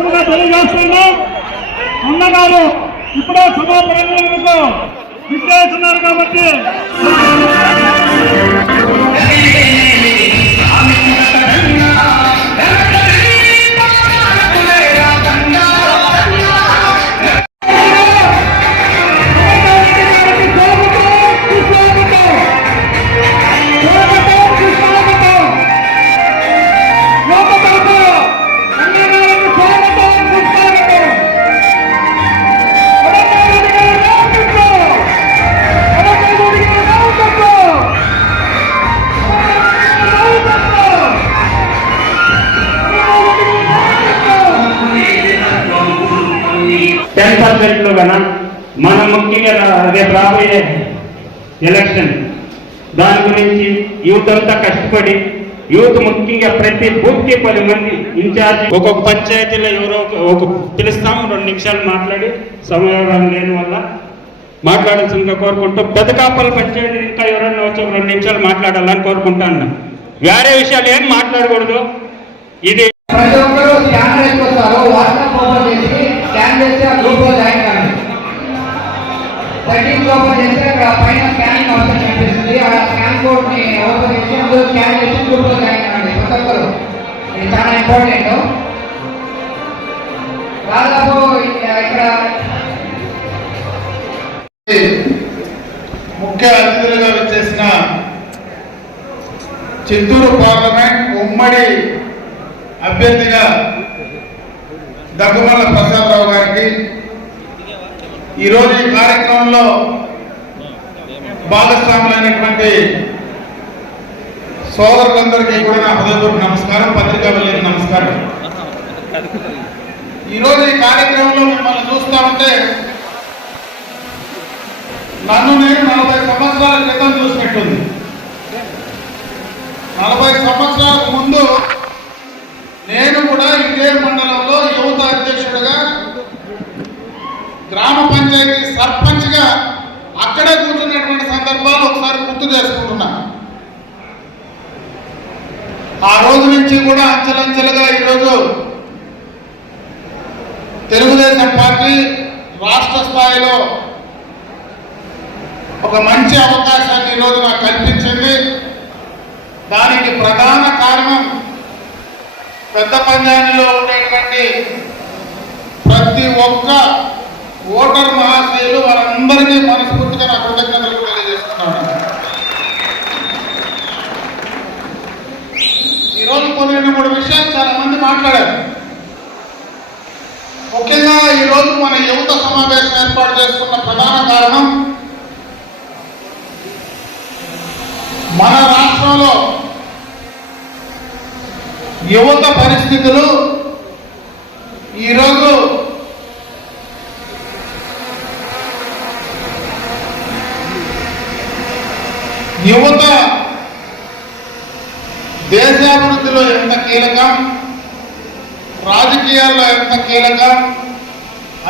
సందర్భంగా తెలియజేస్తున్నాం. అన్నగారు ఇప్పుడే సభా ప్రాంగణంలో విచ్చేస్తున్నారు కాబట్టి లో కన్నా మనం ముఖ్యంగా రేపు రాబోయే ఎలక్షన్ దాని గురించి యూత్ అంతా కష్టపడి యూత్ ముఖ్యంగా ప్రతి బూత్కి 10 మంది ఇన్ఛార్జ్ ఒక్కొక్క పంచాయతీలో ఎవరో ఒక పిలుస్తాం 2 నిమిషాలు మాట్లాడి సమయం లేని వల్ల మాట్లాడాల్సిందిగా కోరుకుంటూ పెదకాపల్లి పంచాయతీ ఇంకా ఎవరైనా వచ్చి 2 నిమిషాలు మాట్లాడాలని కోరుకుంటాను. వేరే విషయాలు ఏం మాట్లాడకూడదు. ఇది ప్రతి ఒక్కరూ స్కాన్ చేసుకొస్తారు. వాట్సాప్ ఓపెన్ చేసి స్కాన్ చేసి ఆ గ్రూప్ లో జాయిన్ కండి. సెట్టింగ్స్ ఓపెన్ చేసి అక్కడ పైన స్కానింగ్ ఆప్షన్ కనిపిస్తుంది. ఆ స్కాన్ కోడ్ ని ఓపెన్ చేసి అందులో స్కాన్ చేసి గ్రూప్ లో జాయిన్ కండి. ప్రతి ఒక్కరు ఇది చాలా ఇంపార్టెంట్. దాదాపు ఇక్కడ ముఖ్య అతిథులుగా వచ్చేసిన చిత్తూరు పార్లమెంట్ ఉమ్మడి అభ్యర్థిగా దగ్గుమల్ల ప్రసాదరావు గారికి ఈరోజు ఈ కార్యక్రమంలో భాగస్వాములైనటువంటి సోదరులందరికీ కూడా నా హృదయపూర్వక నమస్కారం, పత్రికా విలేకరులకు నమస్కారం. ఈరోజు ఈ కార్యక్రమంలో మిమ్మల్ని చూస్తా ఉంటే నన్ను నేను 40 సంవత్సరాల క్రితం చూసినట్టుంది. 40 సంవత్సరాలకు ముందు నేను కూడా ఇదే మండలంలో యువత అధ్యక్షుడిగా, గ్రామ పంచాయతీ సర్పంచ్గా అక్కడే కూర్చున్నటువంటి సందర్భాలు ఒకసారి గుర్తు చేసుకుంటున్నా. ఆ రోజు నుంచి కూడా అంచెలంచెలుగా ఈరోజు తెలుగుదేశం పార్టీ రాష్ట్ర స్థాయిలో ఒక మంచి అవకాశాన్ని ఈరోజు నాకు కల్పించింది. దానికి ప్రధాన కారణం పెద్ద పంజానిలో ఉండేటువంటి ప్రతి ఒక్క ఓటర్ మహాశయులు వారందరికీ మనస్ఫూర్తిగా నా కృతజ్ఞతలు తెలియజేస్తున్నాను. ఈరోజు కొన్ని 2-3 విషయాలు చాలా మంది మాట్లాడారు. ముఖ్యంగా ఈరోజు మన యువత సమావేశం ఏర్పాటు చేసుకున్న ప్రధాన కారణం మన రాష్ట్రంలో యువత పరిస్థితులు ఈరోజు యువత దేశాభివృద్ధిలో ఎంత కీలకం, రాజకీయాల్లో ఎంత కీలకం,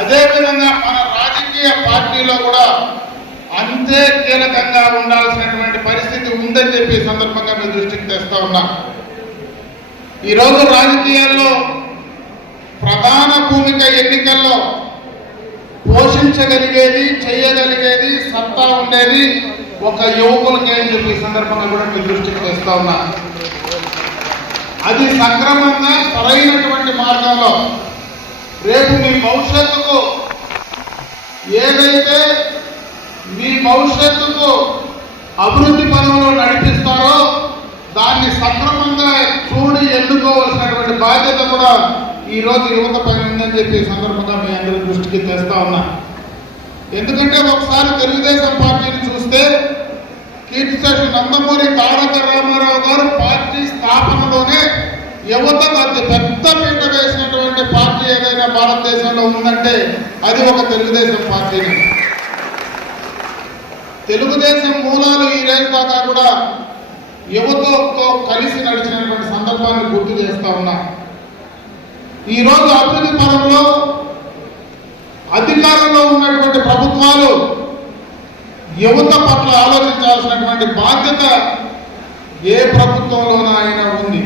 అదేవిధంగా మన రాజకీయ పార్టీలో కూడా అంతే కీలకంగా ఉండాల్సినటువంటి పరిస్థితి ఉందని చెప్పి ఈ సందర్భంగా మీ దృష్టికి తెస్తా ఉన్నా. ఈరోజు రాజకీయాల్లో ప్రధాన భూమిక ఎన్నికల్లో పోషించగలిగేది, చేయగలిగేది, సత్తా ఉండేది ఒక యువకులకే అని చెప్పి ఈ సందర్భంగా కూడా మీ దృష్టికి తెస్తా ఉన్నా. అది సక్రమంగా సరైనటువంటి మార్గంలో రేపు మీ భవిష్యత్తుకు ఏదైతే మీ భవిష్యత్తుకు అభివృద్ధి పనులు నడిపిస్తారో దాన్ని సక్రమంగా చూడి ఎన్నుకోవాల్సినటువంటి బాధ్యత కూడా ఈరోజు యువత పైన ఉందని చెప్పి సందర్భంగా మీ అందరి దృష్టికి తెస్తా ఉన్నా. ఎందుకంటే ఒకసారి తెలుగుదేశం పార్టీని చూస్తే కీర్తిశేషు నందమూరి తారక రామారావు గారు పార్టీ స్థాపనలోనే యువతకు అతి పెద్ద పీట వేసినటువంటి పార్టీ ఏదైనా భారతదేశంలో ఉందంటే అది ఒక తెలుగుదేశం పార్టీని. తెలుగుదేశం మూలాలు ఈ రోజు దాకా కూడా యువతతో కలిసి నడిచినటువంటి సందర్భాన్ని గుర్తు చేస్తా ఉన్నా. ఈరోజు అభివృద్ధి పరంలో అధికారంలో ఉన్నటువంటి ప్రభుత్వాలు యువత పట్ల ఆలోచించాల్సినటువంటి బాధ్యత ఏ ప్రభుత్వంలోనైనా ఉంది.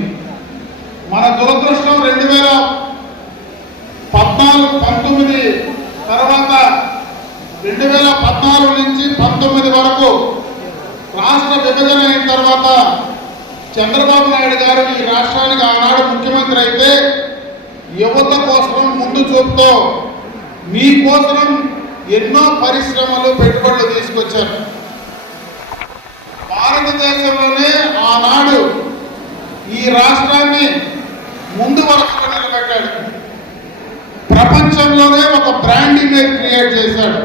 మన దురదృష్టం 14 నుంచి 19 వరకు రాష్ట్ర విభజన అయిన తర్వాత చంద్రబాబు నాయుడు గారు ఈ రాష్ట్రానికి ఆనాడు ముఖ్యమంత్రి అయితే యువత కోసం ముందు చూపుతో మీకోసం ఎన్నో పరిశ్రమలు పెట్టుబడులు తీసుకొచ్చారు. భారతదేశంలోనే ఆనాడు ఈ రాష్ట్రాన్ని ముందు వరుసలో నిలబెట్టాడు. ప్రపంచంలోనే ఒక బ్రాండ్ ఇమేజ్ క్రియేట్ చేశాడు.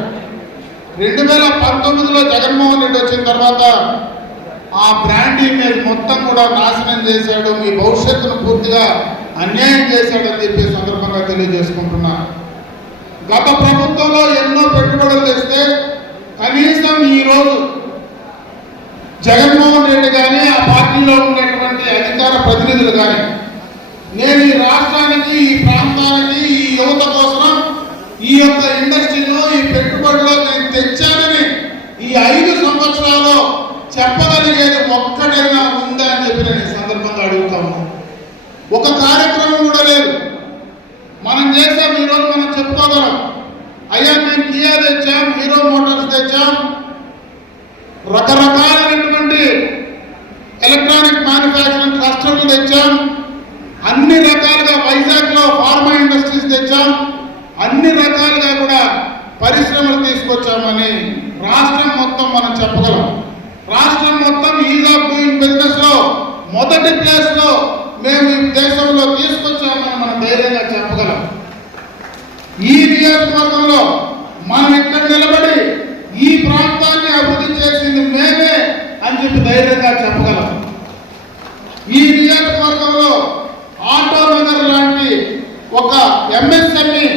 2019లో జగన్మోహన్ రెడ్డి వచ్చిన తర్వాత ఆ బ్రాండ్ ఇమేజ్ మొత్తం కూడా నాశనం చేశాడు. మీ భవిష్యత్తును పూర్తిగా అన్యాయం చేశాడని చెప్పి సందర్భంగా తెలియజేసుకుంటున్నా. గత ప్రభుత్వంలో ఎన్నో పెట్టుబడులు తెస్తే కనీసం ఈరోజు జగన్మోహన్ రెడ్డి కానీ ఆ పార్టీలో ఉన్నటువంటి అధికార ప్రతినిధులు కానీ నేను ఈ రాష్ట్రానికి, ఈ ప్రాంతానికి, ఈ యువత కోసం ఈ యొక్క ఇండస్ట్రీలో ఈ పెట్టుబడిలో నేను తెచ్చానని ఈ 5 సంవత్సరాల్లో చెప్పగలిగేది ఒక్కటైనా ఉందా అని చెప్పి నేను ఈ సందర్భంగా అడుగుతాము. ఒక కార్యక్రమం కూడా లేదు. మనం చేసాం, ఈరోజు మనం చెప్పుకోగలం, అయ్యా మేము కియా తెచ్చాం, హీరో మోటార్స్ తెచ్చాం, రకరకాలైనటువంటి ఎలక్ట్రానిక్ మ్యానుఫ్యాక్చరింగ్ క్లస్టర్లు తెచ్చాం, అన్ని రకాలుగా వైజాగ్లో ఫార్మా ఇండస్ట్రీస్ తెచ్చాం, అన్ని రకాలుగా కూడా పరిశ్రమలు తీసుకొచ్చామని రాష్ట్రం మొత్తం మనం చెప్పగలం. రాష్ట్రం మొత్తం ఈజ్ ఆఫ్ డూయింగ్ బిజినెస్ లో మొదటి ప్లేస్ లో మేము ఈ దేశంలో తీసుకొచ్చామని మనం ధైర్యంగా చెప్పగలం. ఈ నియోజకవర్గంలో మనం ఇక్కడ నిలబడి ఈ ప్రాంతాన్ని అభివృద్ధి చేసింది మేమే అని చెప్పి ధైర్యంగా చెప్పగలం. ఈ నియోజకవర్గంలో ఆటో నగర్ లాంటి ఒక ఎంఎస్ఎంఈ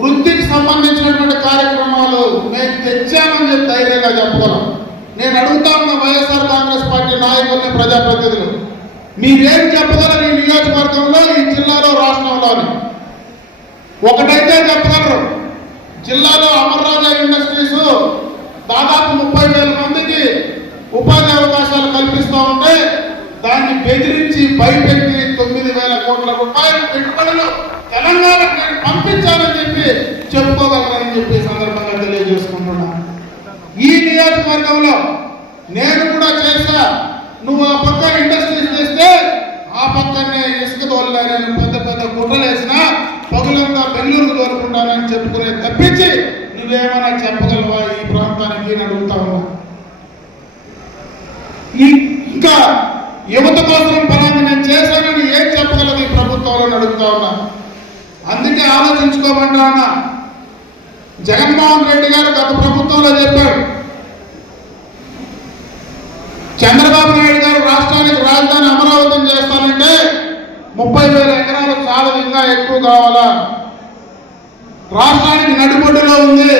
వృత్తికి సంబంధించినటువంటి కార్యక్రమాలు మేము తెచ్చామని చెప్పి ధైర్యంగా చెప్పగలం. నేను అడుగుతా ఉన్న వైఎస్ఆర్ కాంగ్రెస్ పార్టీ నాయకుల్ని, ప్రజాప్రతినిధులు, మీరేం చెప్పగలరు ఈ నియోజకవర్గంలో, ఈ జిల్లాలో, రాష్ట్రంలోని? ఒకటైతే చెప్పగలరు, జిల్లాలో అమర్రాజా ఇండస్ట్రీస్ దాదాపు 30,000 మందికి ఉపాధి అవకాశాలు కల్పిస్తూ ఉంటే దాన్ని బెదిరించి భయపెట్టి 9,000 కోట్ల రూపాయల పెట్టుబడులు తెలంగాణకు నేను పంపించాలని చెప్పి చెప్పుకోగలరని చెప్పి సందర్భంగా తెలియజేసుకుంటున్నా. ఈ నియోజకవర్గంలో నేను కూడా చేశా, నువ్వు ఆ పక్క ఇండస్ట్రీస్ చేస్తే ఆ పక్కనే ఇసుక తోలినారని పెద్ద పెద్ద గుట్టలేసినా పగులంతా బెంగళూరు తోలుకుంటానని చెప్పుకునే తప్పించి నువ్వేమైనా చెప్పగలవా ఈ ప్రాంతానికి అని అడుగుతా ఉన్నా. ఇంకా యువత కోసం ఫలాన్ని నేను చేశానని ఏం చెప్పగలదు ఈ ప్రభుత్వంలో అడుగుతా ఉన్నా. అందుకే ఆలోచించుకోమంటా ఉన్నా. జగన్మోహన్ రెడ్డి గారు గత ప్రభుత్వంలో చెప్పారు, చంద్రబాబు నాయుడు గారు రాష్ట్రానికి రాజధాని అమరావతిని చేస్తానంటే 30,000 ఎకరాలు చాలా ఇంకా ఎక్కువ కావాలా, రాష్ట్రానికి నడిబొడ్డులో ఉంది,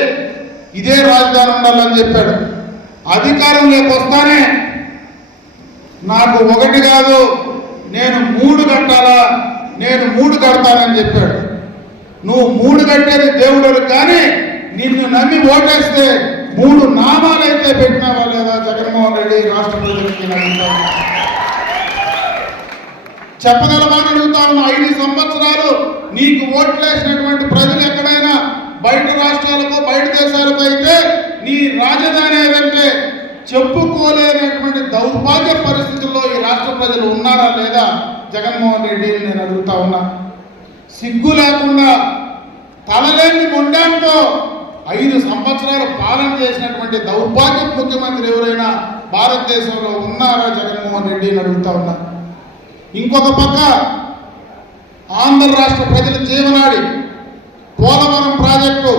ఇదే రాజధాని ఉండాలని చెప్పాడు. అధికారంలోకి వస్తానే నాకు 1 కాదు నేను 3 కట్టాలా, నేను 3 కడతానని చెప్పాడు. నువ్వు 3 కట్టేది దేవుడు కానీ నిన్ను నమ్మి ఓటేస్తే 3 నామాలైతే పెట్టినావా లేదా జగన్మోహన్ రెడ్డి రాష్ట్ర ప్రజలకి చెప్పగలమని అడుగుతా ఉన్నా. 5 సంవత్సరాలు నీకు ఓట్లేసినటువంటి ప్రజలు ఎక్కడైనా బయట రాష్ట్రాలకు, బయట దేశాలకు అయితే నీ రాజధాని ఏదంటే చెప్పుకోలేనటువంటి దౌర్భాగ్య పరిస్థితుల్లో ఈ రాష్ట్ర ప్రజలు ఉన్నారా లేదా జగన్మోహన్ రెడ్డిని నేను అడుగుతా ఉన్నా. సిగ్గు లేకుండా తలలేని మొండాంతో 5 సంవత్సరాలు పాలన చేసినటువంటి దౌర్భాగ్య ముఖ్యమంత్రి ఎవరైనా భారతదేశంలో ఉన్నారా జగన్మోహన్ రెడ్డిని అడుగుతా ఉన్నా. ఇంకొక పక్క ఆంధ్ర రాష్ట్ర ప్రజలు జీవనాడి పోలవరం ప్రాజెక్టు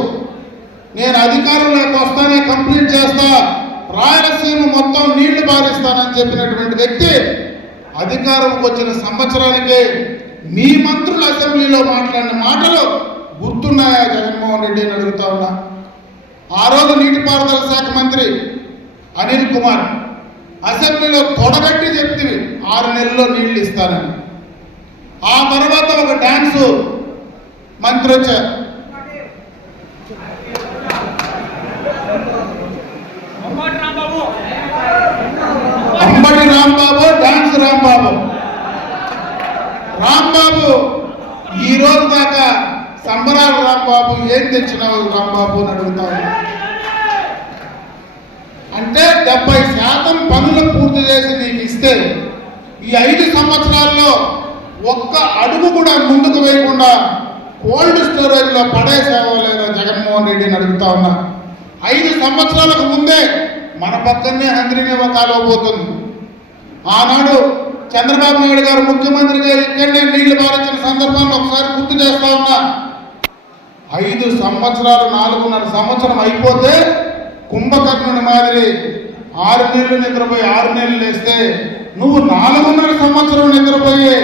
నేను అధికారంలోకి వస్తానే కంప్లీట్ చేస్తా, రాయలసీమ మొత్తం నీళ్లు బారిస్తానని చెప్పినటువంటి వ్యక్తి అధికారంకి వచ్చిన సంవత్సరానికే మీ మంత్రులు అసెంబ్లీలో మాట్లాడిన మాటలు గుర్తున్నాయా జగన్మోహన్ రెడ్డిని అడుగుతా ఉన్నా. ఆ రోజు నీటిపారుదల శాఖ మంత్రి అనిల్ కుమార్ అసెంబ్లీలో తొడగట్టి చెప్తే 6 నెలల్లో నీళ్లు ఇస్తానని. ఆ తర్వాత ఒక డాన్స్ మంత్రి వచ్చారు, అంబటి రాంబాబు, డాన్స్ రాంబాబు. రాంబాబు ఈ రోజు దాకా సంబరాలు రాంబాబు ఏం తెచ్చినావు రాంబాబు అని అడుగుతా ఉన్నా. అంటే 70% పనులు పూర్తి చేసి నీకు ఇస్తే ఈ 5 సంవత్సరాల్లో ఒక్క అడుగు కూడా ముందుకు వేయకుండా కోల్డ్ స్టోరేజ్లో పడేసేవో లేదా జగన్మోహన్ రెడ్డిని అడుగుతా ఉన్నా. 5 సంవత్సరాలకు ముందే మన పక్కనే హంద్రీనేవ కాలువ పోతుంది. ఆనాడు చంద్రబాబు నాయుడు గారు ముఖ్యమంత్రిగా ఇక్కడనే నీళ్లు పారించిన సందర్భాన్ని ఒకసారి గుర్తు చేస్తా ఉన్నా. 5 సంవత్సరాలు 4.5 సంవత్సరం అయిపోతే కుంభకర్ణుని మాదిరి 6 నెలలు నిద్రపోయి 6 నెలలు వేస్తే నువ్వు 4.5 సంవత్సరం నిద్రపోయి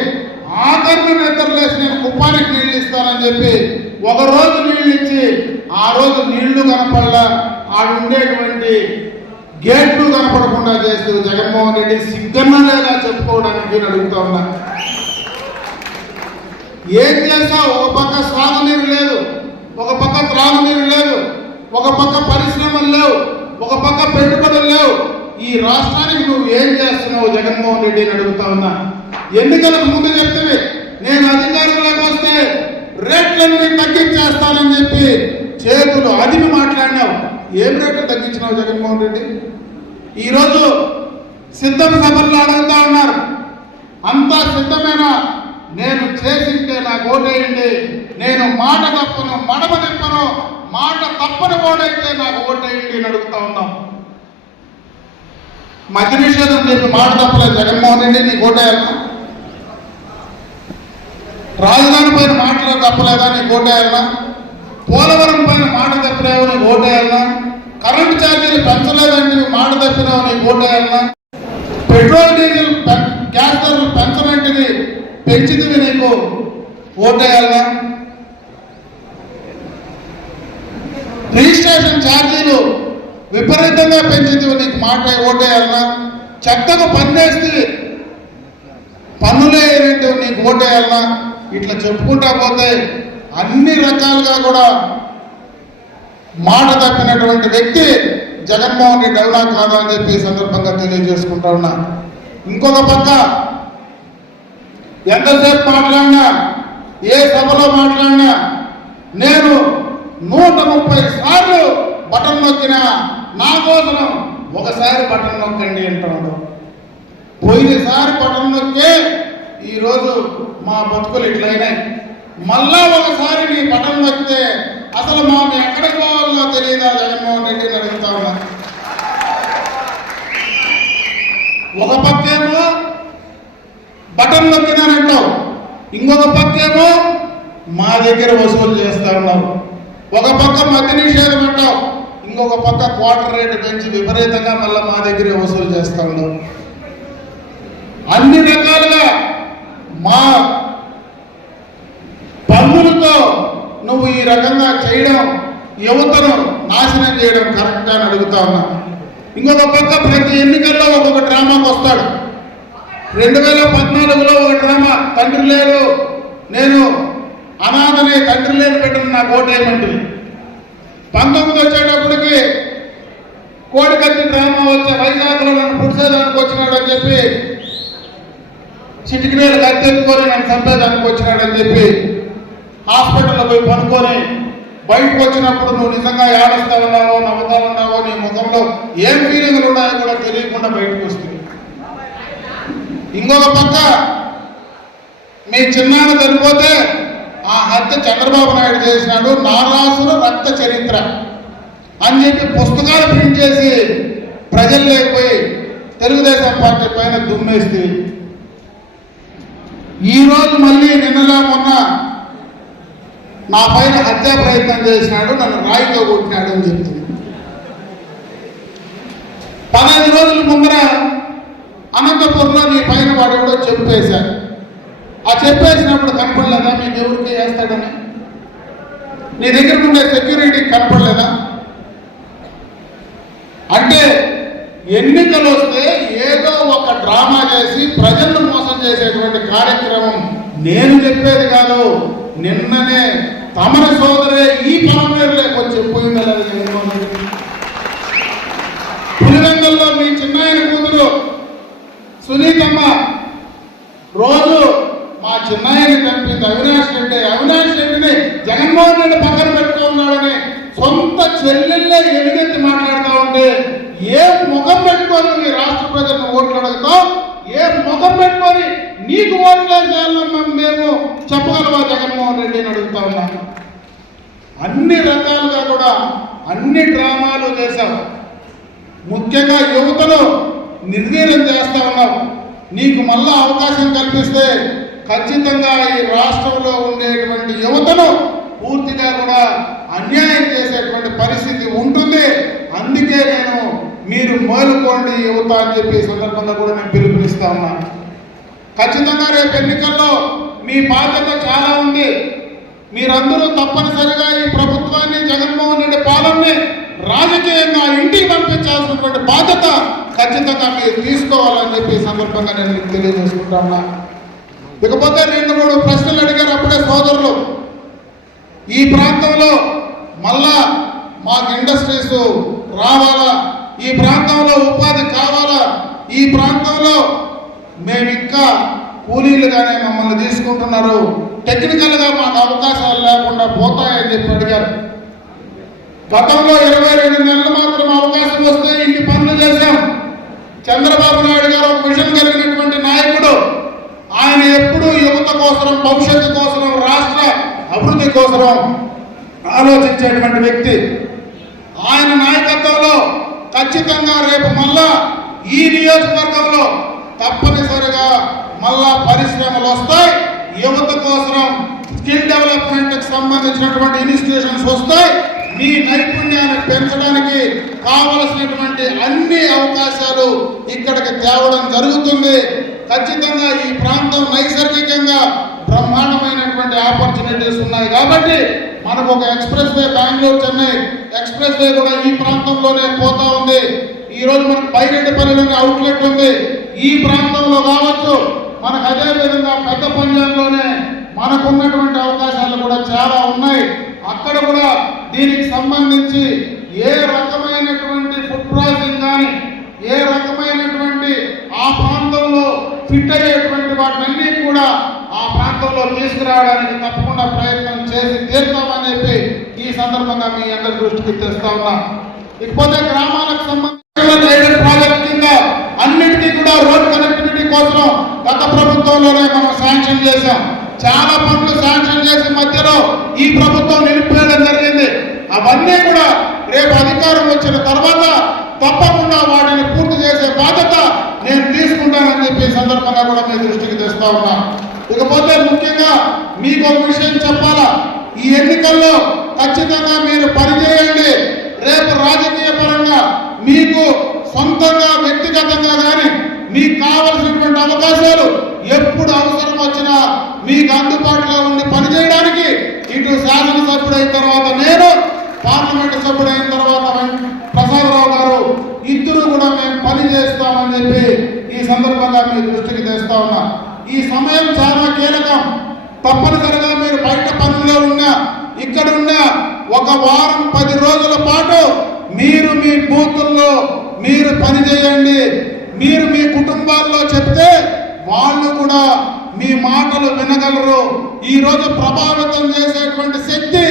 ఆఖరిని నిద్రలేసి నేను కుప్పానికి నీళ్లు ఇస్తానని చెప్పి ఒక రోజు నీళ్లు ఇచ్చి ఆ రోజు నీళ్లు కనపడలా, ఆడుండేటువంటి గేట్లు కనపడకుండా చేస్తూ జగన్మోహన్ రెడ్డి సిగ్గన్నా లేదా చెప్పుకోవడానికి నేను అడుగుతా ఉన్నా. ఏం చేస్తావు? ఒక పక్క సాగునీరు లేదు, ఒక పక్క త్రాగునీరు లేదు, ఒక పక్క పరిశ్రమలు లేవు, ఒక పక్క పెట్టుబడులు లేవు. ఈ రాష్ట్రానికి నువ్వు ఏం చేస్తున్నావు జగన్మోహన్ రెడ్డిని అడుగుతా ఉన్నా. ఎన్నికలకు ముందు చెప్తే నేను అధికారంలోకి వస్తే రేట్లన్నీ తగ్గించేస్తానని చెప్పి చేతులు అదిమి మాట్లాడినావు. ఏం రేట్లు తగ్గించినావు జగన్మోహన్ రెడ్డి? ఈరోజు సిద్ధం సభల్లో అడుగుతా ఉన్నారు, అంతా సిద్ధమేనా? నేను చేసింటే నాకు ఓటేయండి, నేను మాట తప్పను మడమ తిప్పను, మాట తప్పని ఓటైతే నాకు ఓటేయండి అని అడుగుతా ఉన్నాం. మద్య నిషేధం చెప్పి మాట తప్పలేదు జగన్మోహన్ రెడ్డి, నీకు ఓటేయాలన్నా? రాజధాని పైన మాటలు తప్పలేదా? నీకు ఓటేయాలన్నా? పోలవరం పైన మాట తప్పినావు, నీకు ఓటేయాలన్నా? కరెంటు ఛార్జీలు పెంచలేదండి, మాట తప్పినావు, నీకు ఓటేయాలన్నా? పెట్రోల్ డీజిల్ గ్యాస్ ధరలు పెంచనంటివి, పెంచితివి, నీకు ఓటేయాలన్నా? రిజిస్ట్రేషన్ ఛార్జీలు విపరీతంగా పెంచితివి, నీకు మాట ఓటేయాలన్నా? చెత్తకు పన్నేస్తే పన్నులే ఏంటివి, నీకు ఓటేయాలన్నా? ఇట్లా చెప్పుకుంటా పోతే అన్ని రకాలుగా కూడా మాట తప్పినటువంటి వ్యక్తి జగన్మోహన్ రెడ్డి అవునా కాదా అని చెప్పి సందర్భంగా తెలియజేసుకుంటా ఉన్నా. ఇంకొక పక్క ఎంతసేపు మాట్లాడినా, ఏ సభలో మాట్లాడినా నేను 130 సార్లు బటన్ నొక్కినా నా కోసం ఒకసారి బటన్ నొక్కండి అంటున్నాడు. పోయినసారి బటన్ నొక్కే ఈరోజు మా బతుకులు ఇట్లయినాయి. మళ్ళా ఒకసారి నీ బటన్ నొక్కితే అసలు మాకు ఎక్కడికి పోవాలో తెలియదా జగన్మోహన్ రెడ్డిని అడుగుతా ఉన్నా. ఒక పక్కేమో బటన్ నొక్కినానంటావు, ఇంకొక పక్కేమో మా దగ్గర వసూలు చేస్తా ఉన్నావు. ఒక పక్క మద్య నిషేధం అంటావు, ఇంకొక పక్క క్వార్టర్ రేటు పెంచి విపరీతంగా మళ్ళీ మా దగ్గరే వసూలు చేస్తా ఉన్నావు. అన్ని రకాలుగా మా పన్నులతో నువ్వు ఈ రకంగా చేయడం, యువతను నాశనం చేయడం కరెక్ట్గా అని అడుగుతా ఉన్నా. ఇంకొక పక్క ప్రతి ఎన్నికల్లో ఒక్కొక్క డ్రామాకు వస్తాడు. 2014లో ఒక డ్రామా, తండ్రి లేరు నేను అనాథనే, తండ్రి లేని పెట్టిన నాకు ఓటేయమంటుంది. 19 వచ్చేటప్పటికి కోడికత్తి డ్రామా వచ్చే వైజాగ్లో నన్ను పుడిసేదానికి వచ్చినాడు అని చెప్పి, చిటికినేలు కత్తెత్తుకొని నన్ను చంపేదానికి వచ్చినాడని చెప్పి హాస్పిటల్లో పోయి పనుకొని బయటకు వచ్చినప్పుడు నువ్వు నిజంగా ఏడుస్తా ఉన్నావో నవ్వుతా ఉన్నావో, నీ ముఖంలో ఏం ఫీలింగ్లు ఉన్నాయో కూడా తెలియకుండా బయటకు వస్తుంది. ఇంకొక పక్క మీ చిన్నాన్న చనిపోతే ఆ హత్య చంద్రబాబు నాయుడు చేసినాడు, నారాసుర రక్త చరిత్ర అని చెప్పి పుస్తకాలు ప్రింట్ చేసి ప్రజలు లేకపోయి తెలుగుదేశం పార్టీ పైన దుమ్మేస్తే, ఈరోజు మళ్ళీ నిన్నలా మొన్న నా పైన హత్యా ప్రయత్నం చేసినాడు, నన్ను రాయితో కొట్టినాడు అని చెప్తుంది. 15 రోజుల ముందర అనంతపురంలో నీ పైన వాడు కూడా చెప్పేశాడు. ఆ చెప్పేసినప్పుడు కనపడలేదా మీకు ఎవరికి వేస్తాడని? నీ దగ్గర ఉండే సెక్యూరిటీ కనపడలేదా? అంటే ఎన్నికలు వస్తే ఏదో ఒక డ్రామా చేసి ప్రజలను మోసం చేసేటువంటి కార్యక్రమం నేను చెప్పేది కాదు. నిన్ననే తమరి సోదరే ఈ పరమేరులే కొంచెం చెప్పిపోయింది. పులివెందుల్లో మీ చిన్నాయన కూతురు సునీతమ్మ రోజు మా చిన్నాయని చంపింది అవినాష్ రెడ్డిని జగన్మోహన్ రెడ్డి పక్కన పెట్టుకున్నాడని సొంత చెల్లెళ్ళే ఎలుగెత్తి మాట్లాడుతూ ఉంటే ఏ ముఖం పెట్టుకొని నువ్వు ఈ రాష్ట్ర ప్రజలను ఓట్లు అడుగుతావు? ఏ ముఖం పెట్టుకొని నీకు ఓట్లు వేయాలని మేము చెప్పగలవా జగన్మోహన్ రెడ్డిని అడుగుతా ఉన్నాను. అన్ని రకాలుగా కూడా అన్ని డ్రామాలు చేశావు. ముఖ్యంగా యువతను నిర్వీర్యం చేస్తా ఉన్నావు. నీకు మళ్ళా అవకాశం కల్పిస్తే ఖచ్చితంగా ఈ రాష్ట్రంలో ఉండేటువంటి యువతను పూర్తిగా కూడా అన్యాయం చేసేటువంటి పరిస్థితి ఉంటుంది. అందుకే నేను మీరు మేలుకోండి యువత అని చెప్పి సందర్భంగా కూడా నేను పిలుపునిస్తా ఉన్నాను. ఖచ్చితంగా రేపు ఎన్నికల్లో మీ బాధ్యత చాలా ఉంది. మీరందరూ తప్పనిసరిగా ఈ ప్రభుత్వాన్ని, జగన్మోహన్ రెడ్డి పాలనని రాజకీయంగా ఇంటికి పంపించాల్సినటువంటి బాధ్యత ఖచ్చితంగా మీరు తీసుకోవాలని చెప్పి సందర్భంగా నేను మీకు తెలియజేసుకుంటా ఉన్నా. ఇకపోతే 2-3 ప్రశ్నలు అడిగారు అప్పుడే సోదరులు. ఈ ప్రాంతంలో మళ్ళా మాకు ఇండస్ట్రీస్ రావాలా, ఈ ప్రాంతంలో ఉపాధి కావాలా, ఈ ప్రాంతంలో మేము ఇంకా కూలీలుగానే మమ్మల్ని తీసుకుంటున్నారు, టెక్నికల్గా మాకు అవకాశాలు లేకుండా పోతాయని చెప్పి అడిగారు. గతంలో 22 నెలలు మాత్రం అవకాశం వస్తే ఇన్ని పనులు చేశాం. చంద్రబాబు నాయుడు గారు ఒక విజన్ కలిగినటువంటి నాయకుడు. ఆయన ఎప్పుడూ యువత కోసం, భవిష్యత్తు కోసం, రాష్ట్ర అభివృద్ధి కోసం ఆలోచించేటువంటి వ్యక్తి. ఆయన నాయకత్వంలో ఖచ్చితంగా రేపు మళ్ళా ఈ నియోజకవర్గంలో తప్పనిసరిగా మళ్ళా పరిశ్రమలు వస్తాయి. యువత కోసం స్కిల్ డెవలప్మెంట్ కి సంబంధించినటువంటి ఇన్స్టిట్యూషన్స్ వస్తాయి. మీ నైపుణ్యాన్ని పెంచడానికి కావలసినటువంటి అన్ని అవకాశాలు ఇక్కడికి తేవడం జరుగుతుంది. ఖచ్చితంగా ఈ ప్రాంతం నైసర్గికంగా బ్రహ్మాండమైనటువంటి ఆపర్చునిటీస్ ఉన్నాయి కాబట్టి మనకు ఒక express way, Bengaluru Chennai express way కూడా ఈ ప్రాంతంలోనే పోతా ఉంది. ఈ రోజు మనకు పైరెడ్డిపల్లి అవుట్లెట్ ఉంది. ఈ ప్రాంతంలో కావచ్చు, మనకు అదే విధంగా పెద్ద పంజాబ్లోనే మనకున్నటువంటి అవకాశాలు కూడా చాలా ఉన్నాయి. అక్కడ కూడా దీనికి సంబంధించి ఏ రకమైనటువంటి ఫుడ్ ప్రాసెసింగ్ కానీ, ఏ రకమైనటువంటి ఆ ప్రాంతంలో ఫిట్ అయ్యేటువంటి వాటిని కూడా ఆ ప్రాంతంలో తీసుకురావడానికి తప్పకుండా ప్రయత్నం చేసి తీరుతామని చెప్పి ఈ సందర్భంగా మీ అందరి దృష్టికి తెస్తా ఉన్నా. ఇకపోతే గ్రామాలకు సంబంధించిన ప్రాజెక్ట్ కింద అన్నిటికీ కూడా రోడ్ కనెక్టివిటీ కోసం గత ప్రభుత్వంలోనే మనం శాంక్షన్ చేశాం. చాలా పనులు శాంక్షన్ చేసే మధ్యలో ఈ ప్రభుత్వం నిలిపివేయడం జరిగింది. అవన్నీ కూడా రేపు అధికారం వచ్చిన తర్వాత తప్పకుండా వాటిని పూర్తి చేసే బాధ్యత నేను తీసుకుంటానని చెప్పి సందర్భంగా కూడా మీ దృష్టికి తెస్తా ఉన్నా. ఇకపోతే ముఖ్యంగా మీకు ఒక విషయం చెప్పాలా. ఈ ఎన్నికల్లో ఖచ్చితంగా మీరు పనిచేయండి. రేపు రాజకీయ పరంగా మీకు సొంతంగా, వ్యక్తిగతంగా కానీ మీకు కావలసినటువంటి అవకాశాలు ఎప్పుడు అవసరం వచ్చినా మీకు అందుబాటులో ఉండి పనిచేయడానికి ఇటు శాసనసభ్యుడు అయిన తర్వాత నేను, పార్లమెంటు సభ్యుడు అయిన తర్వాత ప్రసాదరావు గారు ఇద్దరు కూడా మేము పని చేస్తామని చెప్పి ఈ సందర్భంగా మీ దృష్టికి తెస్తా ఉన్నా. ఈ సమయం చాలా కీలకం. తప్పనిసరిగా మీరు బయట పనుల్లో ఉన్నా, ఇక్కడ ఉన్నా, ఒక వారం 10 రోజుల పాటు మీరు మీ బూతుల్లో మీరు పని చేయండి. మీరు మీ కుటుంబాల్లో చెప్తే వాళ్ళు కూడా మీ మాటలు వినగలరు. ఈ రోజు ప్రభావితం చేసేటువంటి శక్తి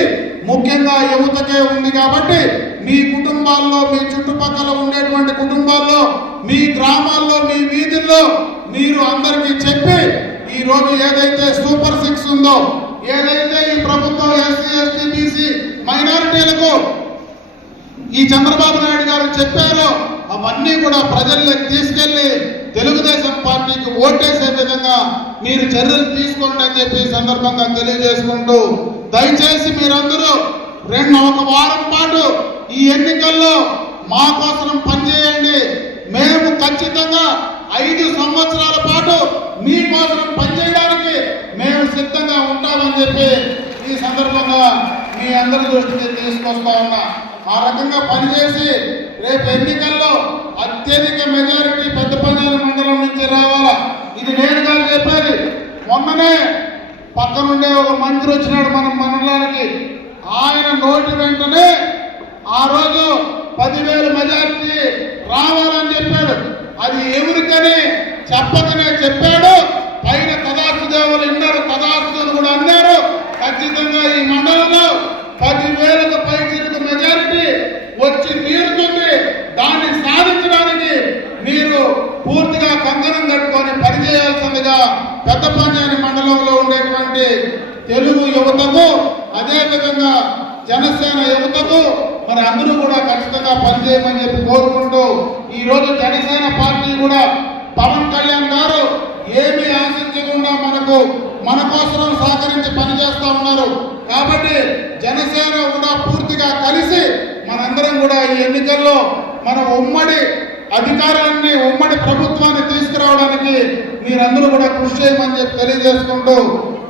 ముఖ్యంగా యువతకే ఉంది కాబట్టి మీ కుటుంబాల్లో, మీ చుట్టుపక్కల ఉండేటువంటి కుటుంబాల్లో, మీ గ్రామాల్లో, మీ వీధుల్లో మీరు అందరికీ చెప్పి ఈ రోజు ఏదైతే సూపర్ 6 ఉందో, ఏదైతే ఈ ప్రభుత్వం ఎస్సీ, ఎస్టీ, బీసీ మైనారిటీలకు ఈ చంద్రబాబు నాయుడు గారు చెప్పారో అవన్నీ కూడా ప్రజల్లోకి తీసుకెళ్లి తెలుగుదేశం పార్టీకి ఓటేసే విధంగా మీరు చర్యలు తీసుకోండి అని చెప్పి సందర్భంగా తెలియజేసుకుంటూ, దయచేసి మీరందరూ ఒక వారం పాటు ఈ ఎన్నికల్లో మా కోసం పనిచేయండి. మేము ఖచ్చితంగా 5 సంవత్సరాల పాటు మీకోసం పనిచేయడానికి మేము సిద్ధంగా ఉంటామని చెప్పి ఈ సందర్భంగా మీ అందరి దృష్టికి తీసుకొస్తా ఉన్నా. ఆ రకంగా పనిచేసి రేపు ఎన్నికల్లో అత్యధిక మెజారిటీ పెద్దపంజాల మండలం నుంచి రావాలా. ఇది నేను కాదు చెప్పేది. మొన్ననే పక్కనుండే ఒక మంత్రి వచ్చినాడు మన మండలానికి. ఆయన నోటి వెంటనే ఆ రోజు 10,000 మెజారిటీ రావాలని చెప్పాడు. అది ఎవరికని చెప్పకనే చెప్పాడు. పైన తదాస్తు దేవులు విన్నారు, తదాస్తులు కూడా అన్నారు. ఖచ్చితంగా ఈ మండలంలో 10,000కు పైచిలకు మెజారిటీ వచ్చి తీరుతుంది. దాన్ని పూర్తిగా కంకణం కట్టుకొని పనిచేయాల్సిందిగా పెద్దపాన్యాని మండలంలో ఉండేటువంటి తెలుగు యువతకు, అదేవిధంగా జనసేన యువతకు మరి అందరూ కూడా ఖచ్చితంగా పనిచేయమని చెప్పి కోరుకుంటూ, ఈరోజు జనసేన పార్టీ కూడా పవన్ కళ్యాణ్ గారు ఏమీ ఆశించకుండా మన కోసం సహకరించి పనిచేస్తా ఉన్నారు. కాబట్టి జనసేన కూడా పూర్తిగా కలిసి మనందరం కూడా ఈ ఎన్నికల్లో మన ఉమ్మడి అధికారాన్ని, ఉమ్మడి ప్రభుత్వాన్ని తీసుకురావడానికి మీరందరూ కూడా కృషి చేయమని చెప్పి తెలియజేసుకుంటూ,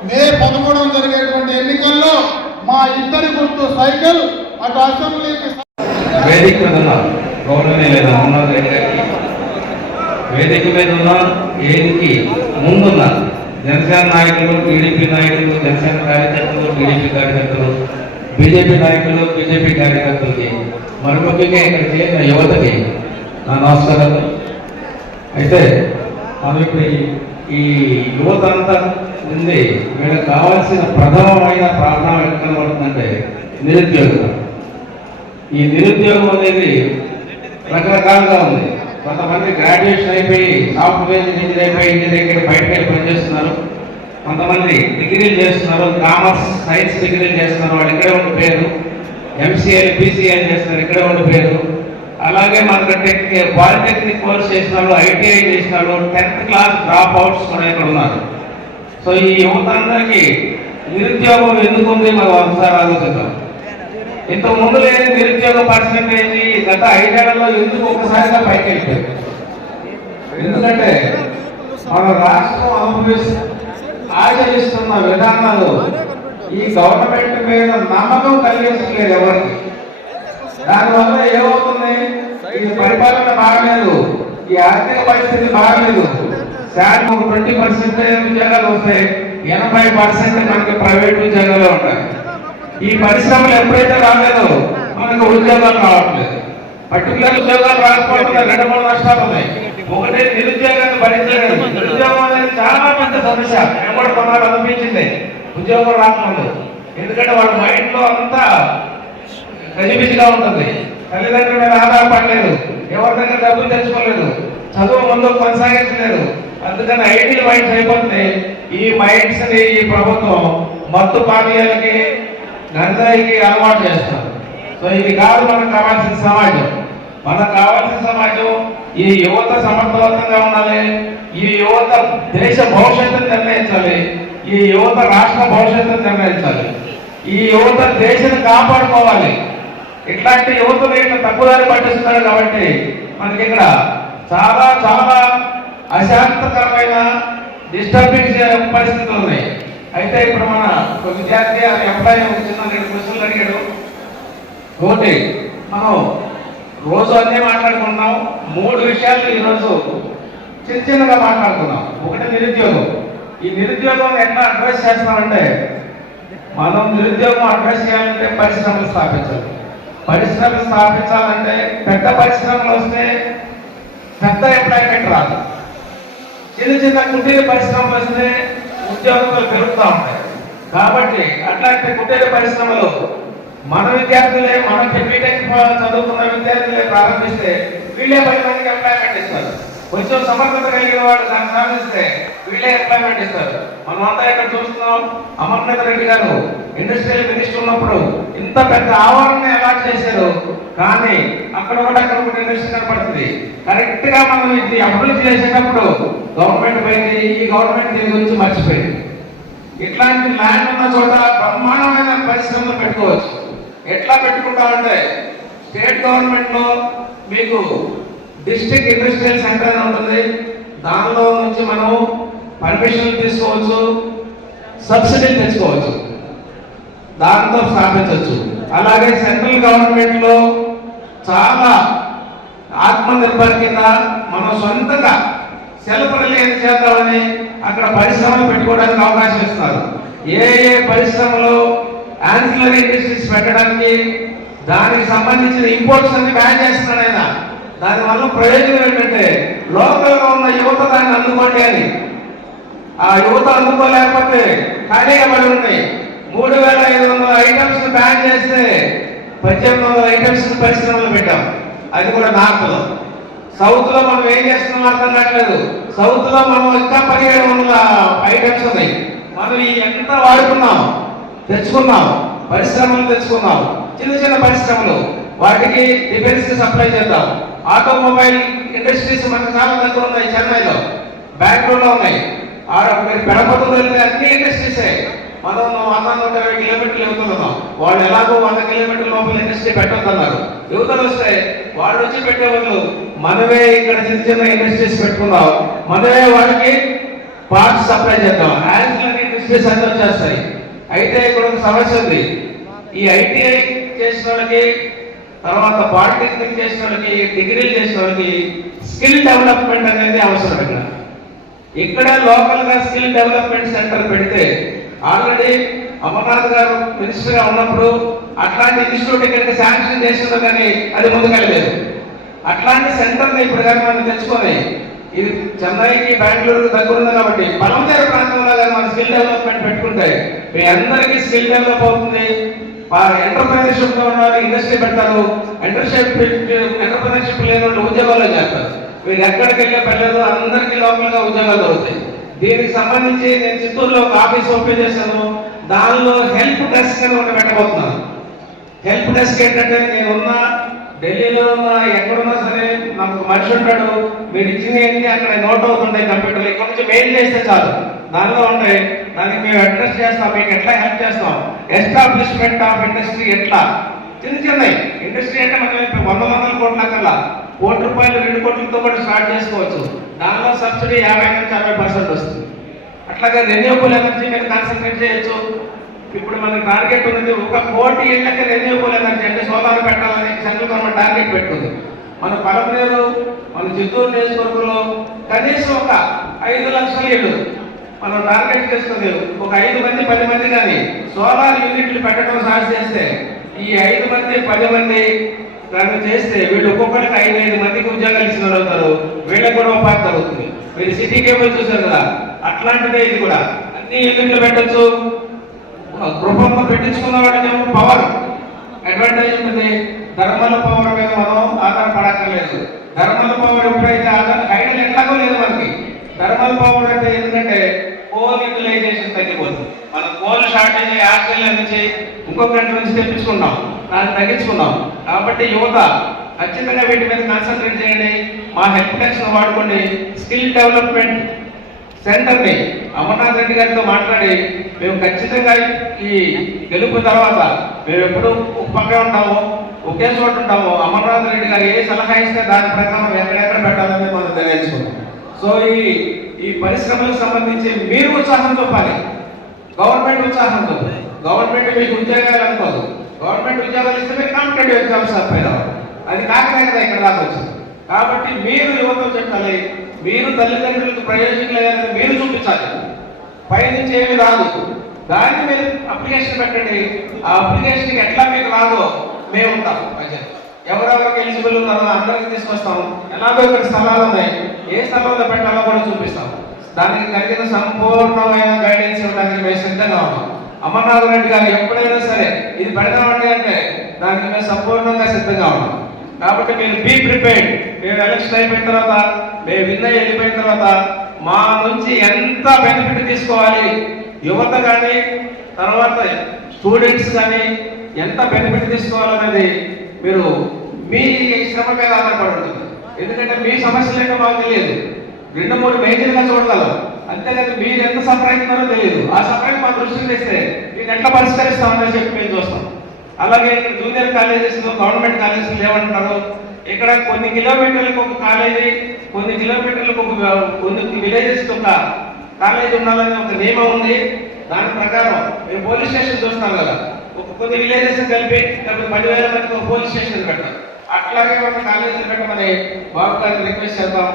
మే 13న జరిగేటువంటి ఎన్నికల్లో మా ఇద్దరి గుర్తు సైకిల్, అటు అసెంబ్లీకి వేదిక మీద ఉన్న గౌరవనీయులైన అమర్నాథ్ రెడ్డి గారికి, వేదిక మీద ఉన్న ఏదికి ముందున్న జనసేన నాయకులు, టీడీపీ నాయకులు, జనసేన కార్యకర్తలు, టీడీపీ కార్యకర్తలు, బీజేపీ నాయకులు, బీజేపీ కార్యకర్తలకి, మరి ముఖ్యంగా ఇక్కడ చేరిన యువతకి నా నమస్కారాలు. అయితే మనం ఇప్పుడు ఈ యువత అంతా ఉంది, వీళ్ళకి కావాల్సిన ప్రథమమైన ప్రార్థన ఎక్కడ పడుతుందంటే నిరుద్యోగం. ఈ నిరుద్యోగం అనేది రకరకాలుగా ఉంది. కొంతమంది గ్రాడ్యుయేషన్ అయిపోయి సాఫ్ట్వేర్ ఇంజనీర్ అయిపోయి ఇంజనీరింగ్ బయటకు వెళ్ళి పనిచేస్తున్నారు. కొంతమంది డిగ్రీలు చేస్తున్నారు, కామర్స్ సైన్స్ డిగ్రీలు చేస్తున్నారు, వాళ్ళు ఇక్కడే ఉండిపోయారు. ఎంసీఏ బీసీఏలు చేస్తున్నారు, ఇక్కడే ఉండిపోయారు. అలాగే మనకు పాలిటెక్నిక్ కోర్స్ చేసినాడు, ఐటీఐ చేసినాడు, 10th క్లాస్ డ్రాప్ అవుట్స్ కూడా ఇక్కడ ఉన్నారు. సో ఈ యువత అందరికీ నిరుద్యోగం ఎందుకు ఉంది మనం ఒకసారి ఆలోచిద్దాం. ఇంతకు ముందు లేని నిరుద్యోగ పర్సెంటేజ్ గత 5 ఏళ్లలో ఎందుకు ఒకసారిగా పైకి వెళ్ళిపోయింది? ఎందుకంటే మన రాష్ట్రం ఆచరిస్తున్న విధానాలు ఈ గవర్నమెంట్ మీద నమ్మకం కలిగించలేదు ఎవరికి. దానివల్ల ఏమవుతుంది, ఈ పరిపాలన బాగలేదు, ఈ ఆర్థిక పరిస్థితి బాగలేదు. శాతం 20% ఉద్యోగాలు వస్తాయి, 80% మనకి ప్రైవేట్ ఉద్యోగాలు ఉంటాయి. ఈ పరిశ్రమలు ఎప్పుడైతే రాలేదో మనకు ఉద్యోగాలు రావట్లేదు. పర్టికులర్ ఉద్యోగాలు రాకపోవడం 2-3 నష్టాలు ఉన్నాయి. ఒకటి నిరుద్యోగాన్ని భరించలేదు. నిరుద్యోగం అనేది చాలా పెద్ద సమస్య. నేను కూడా కొన్నాళ్ళు అనిపించింది ఉద్యోగం రాకముందు. ఎందుకంటే వాళ్ళ మైండ్ లో అంతా గజిబిజిగా ఉంటుంది. తల్లిదండ్రుల మీద ఆధారపడలేదు, ఎవరి దగ్గర డబ్బులు తెచ్చుకోలేదు, చదువు ముందు కొనసాగించలేదు. అందుకని ఐడియల్ మైండ్స్ అయిపోతుంది. ఈ మైండ్స్ ని ఈ ప్రభుత్వం మత్తు పానీయాలకి, గంజాయికి అలవాటు చేస్తారు. సో ఇది కాదు మనకు కావాల్సిన సమాజం. మనకు కావాల్సిన సమాజం ఈ యువత సమర్థవంతంగా ఉండాలి. ఈ యువత దేశ భవిష్యత్తును నిర్ణయించాలి. ఈ యువత రాష్ట్ర భవిష్యత్తును నిర్ణయించాలి. ఈ యువత దేశాన్ని కాపాడుకోవాలి. ఇట్లాంటి యువతను ఇట్లా తప్పుదారి పట్టిస్తున్నాడు కాబట్టి మనకి ఇక్కడ చాలా చాలా అశాంతకరమైన డిస్టర్బింగ్ పరిస్థితులు ఉన్నాయి. అయితే ఇప్పుడు మన విద్యార్థి అబ్బాయి ఒక చిన్న 2 క్వశ్చన్లు అడిగాడు. ఒకటి, మనం రోజు అన్నీ మాట్లాడుకున్నాం. 3 విషయాలు ఈరోజు చిన్నగా మాట్లాడుకున్నాం. ఒకటి నిరుద్యోగం. ఈ నిరుద్యోగం ఎట్లా అడ్రస్ చేస్తున్నామంటే, మనం నిరుద్యోగం అడ్రస్ చేయాలంటే పరిశ్రమలు స్థాపించాలి. పరిశ్రమలు స్థాపించాలంటే పెద్ద పరిశ్రమలు వస్తే పెద్ద ఎంప్లాయ్మెంట్ రాదు. చిన్న చిన్న కుటీర పరిశ్రమలు వస్తే ఉద్యోగాలు పెరుగుతూ ఉంటాయి. కాబట్టి అట్లాంటి కుటీర పరిశ్రమలు మన విద్యార్థులే, మన బీటెక్ చదువుకున్న విద్యార్థులే ప్రారంభిస్తే వీళ్ళే 10 మందికి ఎంప్లాయ్మెంట్ ఇస్తారు. కొంచెం సమర్థత కలిగిన వాళ్ళు దాన్ని సాధిస్తే వీళ్ళే ఎంప్లాయ్మెంట్ ఇస్తారు. మనం అంతా ఇక్కడ చూస్తున్నాం. అమర్నాథ్ రెడ్డి గారు ఇండస్ట్రియల్ మినిస్టర్ ఉన్నప్పుడు ఇంత పెద్ద ఆవరణ అలాట్ చేశారు. కానీ అక్కడ కూడా ఇండస్ట్రీ కనపడుతుంది. కరెక్ట్ గా మనం ఇది అభివృద్ధి చేసేటప్పుడు గవర్నమెంట్ పైకి, ఈ గవర్నమెంట్ దీని గురించి మర్చిపోయింది. ఇట్లాంటి ల్యాండ్ ఉన్న చోట బ్రహ్మాండమైన పరిశ్రమలు పెట్టుకోవచ్చు. ఎట్లా పెట్టుకుంటామంటే, స్టేట్ గవర్నమెంట్ లో మీకు డిస్ట్రిక్ట్ ఇండస్ట్రియల్ సెంటర్ అని ఉంటుంది. దానిలో నుంచి మనం పర్మిషన్లు తీసుకోవచ్చు, సబ్సిడీలు తెచ్చుకోవచ్చు, దాంతో స్థాపించవచ్చు. అలాగే సెంట్రల్ గవర్నమెంట్ లో చాలా ఆత్మనిర్భర్ కింద మనం సొంతంగా సెల్ఫ్ రిలయన్స్ చేద్దామని అక్కడ పరిశ్రమలు పెట్టుకోవడానికి అవకాశం ఇస్తారు. ఏ పరిశ్రమలో యాన్సిలరీ ఇండస్ట్రీస్ పెట్టడానికి, దానికి సంబంధించిన ఇంపోర్ట్స్ అన్ని బ్యాన్ చేస్తున్నాడు ఆయన. దానివల్ల ప్రయోజనం ఏంటంటే, లోకల్ గా ఉన్న యువత దాన్ని అందుకోండి అని. ఆ యువత అందుకోలేకపోతే ఖాళీగా పడి ఉన్నాయి. 3500 ఐటమ్స్ బ్యాన్ చేస్తే 1800 ఐటమ్స్ పరిశ్రమలు పెట్టాం. అది కూడా నార్త్ లో. సౌత్ లో మనం ఏం చేస్తున్నాం అర్థం కావట్లేదు. సౌత్ లో మనం ఇంకా 1700 ఐటమ్స్ ఉన్నాయి. మనం ఈ ఎంత వాడుకున్నాం, తెచ్చుకున్నాం, పరిశ్రమలు తెచ్చుకున్నాం, చిన్న చిన్న పరిశ్రమలు, వాటికి డిఫెన్స్ సప్లై చేద్దాం. ఆటోమొబైల్ ఇండస్ట్రీస్ మనకు చాలా దగ్గర ఉన్నాయి. చెన్నైలో, బెంగళూరులో ఉన్నాయి. మీరు పెడపతులు వెళ్తే అన్ని ఇండస్ట్రీసే. మనం 120 కిలోమీటర్లు యువతలున్నాం. వాళ్ళు ఎలాగో 100 కిలోమీటర్ల లోపల ఇండస్ట్రీ పెట్టొద్దన్నారు. యువతలు వస్తే వాళ్ళు వచ్చి పెట్టేవాళ్ళు మనమే ఇక్కడ చిన్న చిన్న ఇండస్ట్రీస్ పెట్టుకున్నాం. మనమే వాళ్ళకి పార్ట్స్ సప్లై చేద్దాం. యాన్సిలరీ ఇండస్ట్రీస్ అన్నీ వచ్చేస్తాయి. అయితే ఇక్కడ ఒక సమస్య ఉంది. ఈ ఐటీఐ చేసిన వాళ్ళకి, తర్వాత పాలిటెక్నిక్ చేసిన వాళ్ళకి, డిగ్రీలు చేసిన వాళ్ళకి స్కిల్ డెవలప్మెంట్ అనేది అవసరం. ఇక్కడ లోకల్ గా స్కిల్ డెవలప్మెంట్ సెంటర్ పెడితే, ఆల్రెడీ అమర్నాథ్ గారు మినిస్టర్ గా ఉన్నప్పుడు అట్లాంటి ఇన్స్టిట్యూట్ ఇక్కడికి శాంక్షన్ చేసిందో కానీ అది ముందుకెళ్ళలేదు. అట్లాంటి సెంటర్ని ఇప్పుడు కానీ మనం తెచ్చుకొని, ఇది చెన్నైకి బెంగళూరుకి దగ్గర ఉంది కాబట్టి పలమనేరు ప్రాంతంలో కానీ మనం స్కిల్ డెవలప్మెంట్ పెట్టుకుంటే మీ అందరికీ స్కిల్ డెవలప్ అవుతుంది. ఎంటర్ప్రైనర్షిప్ లో ఉన్న వాళ్ళు ఇండస్ట్రీ పెడతారు. ఎంటర్ప్రైనర్షిప్ లేని వాళ్ళు ఉద్యోగాల్లో చేస్తారు. మీరు ఎక్కడికి వెళ్ళే పర్లేదు, అందరికీ లోకల్ గా ఉద్యోగాలు దొరుకుతాయి. దీనికి సంబంధించి నేను చిత్తూరులో ఒక ఆఫీస్ ఓపెన్ చేశాను. దానిలో హెల్ప్ డెస్క్ అని ఒకటి పెట్టబోతున్నాను. హెల్ప్ డెస్క్ ఏంటంటే, నేనున్నా ఢిల్లీలో ఉన్నా ఎక్కడున్నా సరే నాకు మనిషి ఉంటాడు. మీరు ఇచ్చినవి అక్కడ నోట్ అవుతుంటాయి కంప్యూటర్లో. ఇక్కడ నుంచి మెయిల్ చేస్తే చాలు, దానిలో ఉంటాయి. దానికి మేము అడ్రస్ చేస్తాం, మీకు ఎట్లా హెల్ప్ చేస్తాం. ఎస్టాబ్లిష్మెంట్ ఆఫ్ ఇండస్ట్రీ ఎట్లా, చిన్న చిన్నవి ఇండస్ట్రీ అంటే మనం 100 కోట్ల కల్లా ₹1 2 కోట్లతో కూడా స్టార్ట్ చేసుకోవచ్చు. దానిలో సబ్సిడీ 50 నుంచి 60% వస్తుంది. అట్లాగే రెన్యూవబుల్ ఎనర్జీ మీద కాన్సన్ట్రేట్ చేయొచ్చు. ఇప్పుడు మనకి టార్గెట్ ఉంది, 1 కోటి ఇళ్ళకి రెన్యూవబుల్ ఎనర్జీ అంటే సోలార్ పెట్టాలని సెంట్రల్ గవర్నమెంట్ టార్గెట్ పెట్టుకుంది. మన పలమనేరు, మన చిత్తూరు నియోజకవర్గంలో కనీసం ఒక 5 లక్షల ఇళ్ళు మనం టార్గెట్ చేసుకుంది. ఒక 5 మంది 10 మంది కానీ సోలార్ యూనిట్లు పెట్టడం స్టార్ట్ చేస్తే, ఈ 5 మంది 10 మంది దాన్ని చేస్తే వీళ్ళు ఒక్కొక్కరికి 5 మందికి ఉద్యోగాలు ఇచ్చిన వాళ్ళు అవుతారు. వీళ్ళకి కూడా ఉపాధి జరుగుతుంది. మీరు సిటీ కేబుల్ చూసారు కదా, అట్లాంటిదే ఇది కూడా. అన్ని యూనిట్లు పెట్టచ్చు. గృహంలో పెట్టించుకున్న వాటికి పవర్ అడ్వాంటేజ్ ఉంటుంది. థర్మల్ పవర్ మీద మనం ఆధారపడక్కర్లేదు. థర్మల్ పవర్ ఎప్పుడైతే ఐడల్ ఎట్లాగో లేదు మనకి. థర్మల్ పవర్ అంటే ఎందుకంటే కోల్ యూటిలైజేషన్ తగ్గిపోతుంది. మనం కోల్ షార్టేజ్ ఆస్ట్రేలియా నుంచి ఇంకో కంట్రీ నుంచి తెప్పించుకున్నాం, దాన్ని తగ్గించుకున్నాం. కాబట్టి యువత ఖచ్చితంగా వీటి మీద కాన్సన్ట్రేట్ చేయండి. మా హెల్ప్ డెస్క్ వాడుకోండి. స్కిల్ డెవలప్మెంట్ సెంటర్ని అమర్నాథ్ రెడ్డి గారితో మాట్లాడి, మేము ఖచ్చితంగా ఈ గెలుపు తర్వాత మేము ఎప్పుడు పక్కనే ఉంటాము, ఒకే చోట ఉంటాము. అమర్నాథ్ రెడ్డి గారు ఏ సలహా ఇస్తే దాని ప్రకారం ఎక్కడెక్కడ పెట్టాలని మనం తెలియజేసుకున్నాం. సో ఈ పరిశ్రమలకు సంబంధించి మీరు ఉత్సాహం చూపాలి, గవర్నమెంట్ ఉత్సాహం చూపాలి. గవర్నమెంట్ మీకు ఉద్యోగాలు అనుకోదు. గవర్నమెంట్ ఉద్యోగాలు ఇస్తే మీకు కాంపిటేటివ్ ఎగ్జామ్స్ అప్లై అవ్వాలి. అది కాకనే కదా ఇక్కడ దాకా వచ్చింది. కాబట్టి మీరు యువతకు చెప్పాలి, మీరు తల్లిదండ్రులకు ప్రయోజకులు మీరు చూపించాలి. పైనుంచి ఏమి రాదు, దాన్ని మీరు అప్లికేషన్ పెట్టండి. ఆ అప్లికేషన్కి ఎట్లా మీకు రాదో మేము ఉంటాం. ఎవరెవరికి ఎలిజిబుల్ ఉన్నారో అందరికి తీసుకొస్తాం. ఎలాగో ఇక్కడ స్థలాలు ఉన్నాయి, ఏ స్థలంలో పెట్టాలో కూడా చూపిస్తాం. దానికి తగిన సంపూర్ణమైన గైడెన్స్ ఇవ్వడానికి మేము సిద్ధంగా ఉన్నాం. అమర్నాథ్ రెడ్డి గారు ఎప్పుడైనా సరే ఇది పెడదామండి అంటే దానికి మేము సంపూర్ణంగా సిద్ధంగా ఉన్నాం. కాబట్టి మీరు బీ ప్రిపేర్డ్. మేము ఎలక్షన్ అయిపోయిన తర్వాత, మేము విన్ అయ్యి వెళ్ళిపోయిన తర్వాత మా నుంచి ఎంత బెనిఫిట్ తీసుకోవాలి, యువత కానీ తర్వాత స్టూడెంట్స్ కానీ ఎంత బెనిఫిట్ తీసుకోవాలనేది మీరు మీ శ్రమ మీద ఆధారపడి ఉంటుంది. ఎందుకంటే మీ సమస్యలు ఏంటో మాకు తెలియదు. 2-3 మేజర్గా చూడగలం, అంతేగాని మీరు ఎంత సఫర్ అవుతున్నారో తెలియదు. ఆ సఫరింగ్ మా దృష్టికి తెస్తే దీన్ని ఎట్లా పరిష్కరిస్తామని చెప్పి మేము చూస్తాం. అలాగే ఇక్కడ జూనియర్ కాలేజెస్, గవర్నమెంట్ కాలేజెస్ లేవంటున్నారు. ఇక్కడ కొన్ని కిలోమీటర్లకు ఒక కాలేజీ, కొన్ని కిలోమీటర్లకు కొన్ని విలేజెస్ ఒక కాలేజీ ఉండాలని ఒక నియమం ఉంది. దాని ప్రకారం మేము పోలీస్ స్టేషన్ చూస్తున్నాం కదా, కొన్ని విలేజెస్ కలిపి 10,000 మందికి ఒక పోలీస్ స్టేషన్ పెట్టాం. అట్లాగే ఒక కాలేజీలు పెట్టమని బాబు గారిని రిక్వెస్ట్ చేద్దాం.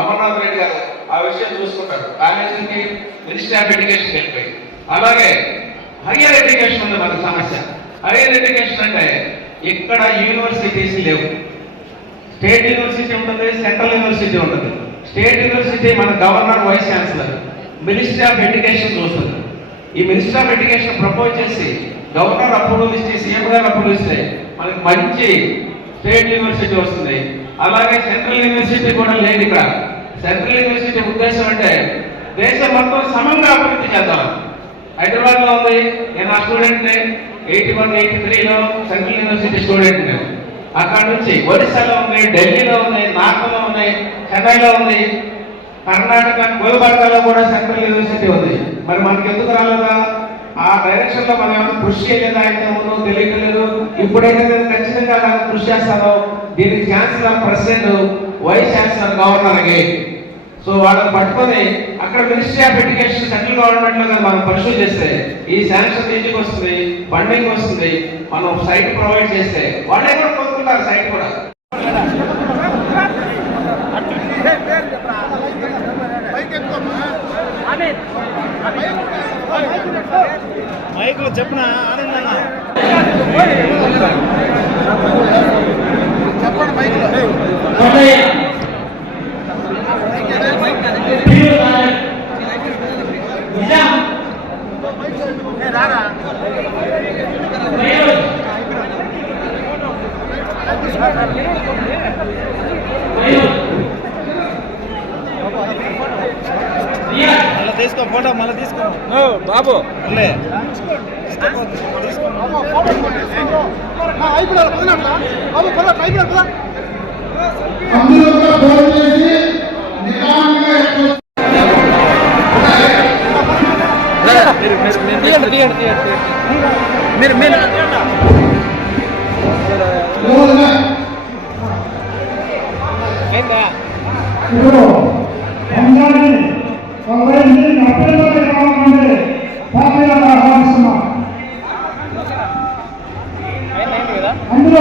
అమర్నాథ్ రెడ్డి గారు ఆ విషయం చూసుకుంటారు. కాలేజీకి మినిస్ట్రీ ఆఫ్ ఎడ్యుకేషన్ వెళ్ళిపోయి. అలాగే హయ్యర్ ఎడ్యుకేషన్ ఉంది మన సమస్య. హయ్యర్ ఎడ్యుకేషన్ అంటే ఇక్కడ యూనివర్సిటీస్ లేవు. స్టేట్ యూనివర్సిటీ ఉంటుంది, సెంట్రల్ యూనివర్సిటీ ఉంటుంది. స్టేట్ యూనివర్సిటీ మన governor, vice chancellor, ministry of education చూస్తుంది. ఈ మినిస్ట్రీ ఆఫ్ ఎడ్యుకేషన్ ప్రపోజ్ చేసి గవర్నర్ అప్రూవల్ ఇస్తే, సీఎం గారు అప్రూవల్ ఇస్తే మనకి మంచి స్టేట్ యూనివర్సిటీ వస్తుంది. అలాగే సెంట్రల్ యూనివర్సిటీ కూడా లేదు ఇక్కడ. సెంట్రల్ యూనివర్సిటీ ఉద్దేశం అంటే దేశం మొత్తం సమంగా అభివృద్ధి చేద్దాం. హైదరాబాద్లో ఉంది, నేను ఆ స్టూడెంట్ని 81, 83లో సెంట్రల్ యూనివర్సిటీ స్టూడెంట్ని. అక్కడ నుంచి ఒరిస్సాలో ఉంది, ఢిల్లీలో ఉంది, నాగ్పూర్లో ఉన్నాయి, చెన్నైలో ఉంది, కర్ణాటక కోల్కతాలో కూడా సెంట్రల్ యూనివర్సిటీ ఉంది. మరి మనకి ఎందుకు రాలేదా? ఆ డైరెక్షన్ లో మనం ఏమైనా కృషి చేయలేదా అయితే ఉందో తెలియట్లేదు. ఇప్పుడైతే నేను ఖచ్చితంగా కృషి చేస్తాను. దీనికి ఛాన్సలర్, ప్రెసిడెంట్, వైస్ ఛాన్సలర్, గవర్నర్కి సో వాళ్ళని పట్టుకొని అక్కడ ministry of education central government లో మనం పరిశోధన చేస్తే ఈ శాంక్షన్ ఇంటికి వస్తుంది, ఫండింగ్ వస్తుంది, మనం సైట్ ప్రొవైడ్ చేస్తే వాళ్ళే కూడా కొనుక్కుంటారు సైట్ కూడా. మైకులు చెప్పిన ఆనందన్న చెప్పండి మైకులు రారా మళ్ళీ తీసుకో ఫోటో, మళ్ళీ తీసుకో బాబు అందరూ కూడా ఫోన్ చేసి నిదానంగా ఎక్కువ ఇప్పుడు అందరినీ అభ్యర్థులు కావాలంటే పార్టీలకు ఆహ్వానిస్తున్నాం. అందులో